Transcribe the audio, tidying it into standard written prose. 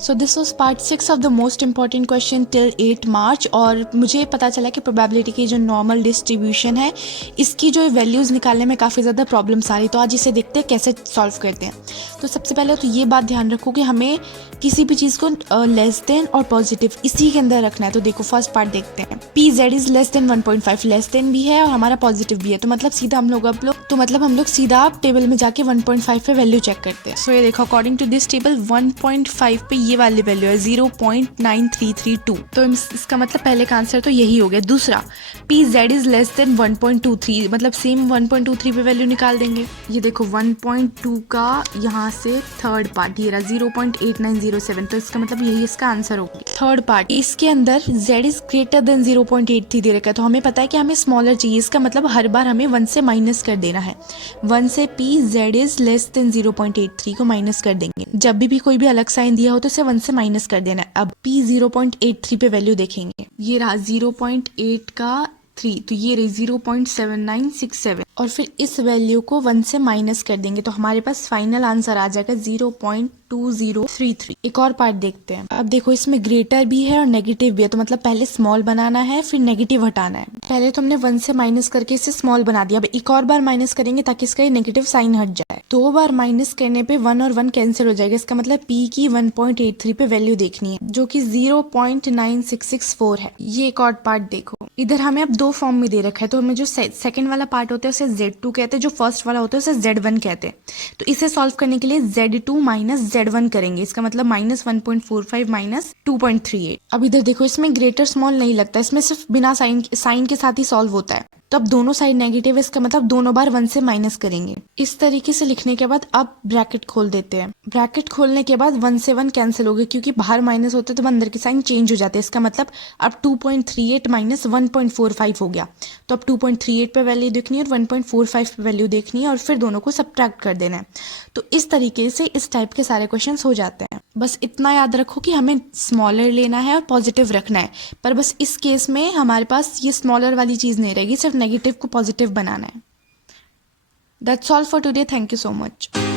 So this was part 6 of the most important question till 8 मार्च। और मुझे पता चला कि प्रोबेबिलिटी की जो नॉर्मल डिस्ट्रीब्यूशन है इसकी जो वैल्यूज़ निकालने में काफ़ी ज़्यादा प्रॉब्लम्स आ रही। तो आज इसे देखते हैं कैसे सॉल्व करते हैं। तो सबसे पहले तो ये बात ध्यान रखो कि हमें किसी भी चीज़ को लेस देन और पॉजिटिव इसी के अंदर रखना है। तो देखो फर्स्ट पार्ट देखते हैं। P Z is less than 1.5, less than भी है और हमारा पॉजिटिव भी है। तो मतलब सीधा हम लोग सीधा टेबल में जाके 1.5 पे वैल्यू चेक करते हैं। सो ये देखो अकॉर्डिंग टू दिस टेबल 1.5 पे ये वाली वैल्यू है 0.9332। तो इसका मतलब पहले का आंसर तो यही हो गया। दूसरा P Z is less than 1.23, मतलब सेम 1.23 पे वैल्यू निकाल देंगे। ये देखो 1.2 का यहाँ से थर्ड पार्ट ये रहा 0.8907, तो इसका मतलब यही इसका आंसर होगा। थर्ड पार्ट इसके अंदर z इज ग्रेटर देन 0.83 दे रखा है। तो हमें पता है कि हमें स्मॉलर चाहिए, इसका मतलब हर बार हमें 1 से माइनस कर देना है। 1 से P Z is less than 0.83 को माइनस कर देंगे। जब भी कोई भी अलग साइन दिया हो तो इसे 1 से माइनस कर देना है। अब पी 0.83 पे वैल्यू देखेंगे, ये रहा 0.8 का 3, तो ये रही 0.7967 और फिर इस वैल्यू को 1 से माइनस कर देंगे तो हमारे पास फाइनल आंसर आ जाएगा 0.2033। एक और पार्ट देखते हैं। अब देखो इसमें ग्रेटर भी है और नेगेटिव भी है, तो मतलब पहले स्मॉल बनाना है फिर नेगेटिव हटाना है। पहले तो हमने 1 से माइनस करके इसे स्मॉल बना दिया। अब एक और बार माइनस करेंगे ताकि इसका ये नेगेटिव साइन हट जाए। 2 बार माइनस करने पे 1 और 1 कैंसिल हो जाएगा। इसका मतलब पी की 1.83 पे वैल्यू देखनी है जो कि 0.9664 है। ये एक और पार्ट देखो, इधर हमें अब 2 फॉर्म में दे रखा है। तो हमें जो सेकंड वाला पार्ट होता है उसे Z2 कहते हैं, जो फर्स्ट वाला होता है उसे Z1 कहते हैं। तो इसे सॉल्व करने के लिए Z2 माइनस Z1 करेंगे। इसका मतलब -1.45 माइनस 2.38। अब इधर देखो इसमें ग्रेटर स्मॉल नहीं लगता, इसमें सिर्फ बिना साइन के साथ ही सॉल्व होता है। तो अब दोनों साइड नेगेटिव है, इसका मतलब दोनों बार 1 से माइनस करेंगे। इस तरीके से लिखने के बाद अब ब्रैकेट खोल देते हैं। ब्रैकेट खोलने के बाद 1 से 1 कैंसिल हो गए क्योंकि बाहर माइनस होते तो अंदर के साइन चेंज हो जाते हैं। इसका मतलब अब 2.38 माइनस 1.45 हो गया। तो अब 2.38 पे वैल्यू देखनी है और 1.45 पे वैल्यू देखनी है और फिर दोनों को सब्ट्रैक्ट कर देना है। तो इस तरीके से इस टाइप के सारे क्वेश्चन हो जाते हैं। बस इतना याद रखो कि हमें स्मॉलर लेना है और पॉजिटिव रखना है, पर बस इस केस में हमारे पास ये स्मॉलर वाली चीज़ नहीं रहेगी, सिर्फ नेगेटिव को पॉजिटिव बनाना है। That's all for today, thank you so much.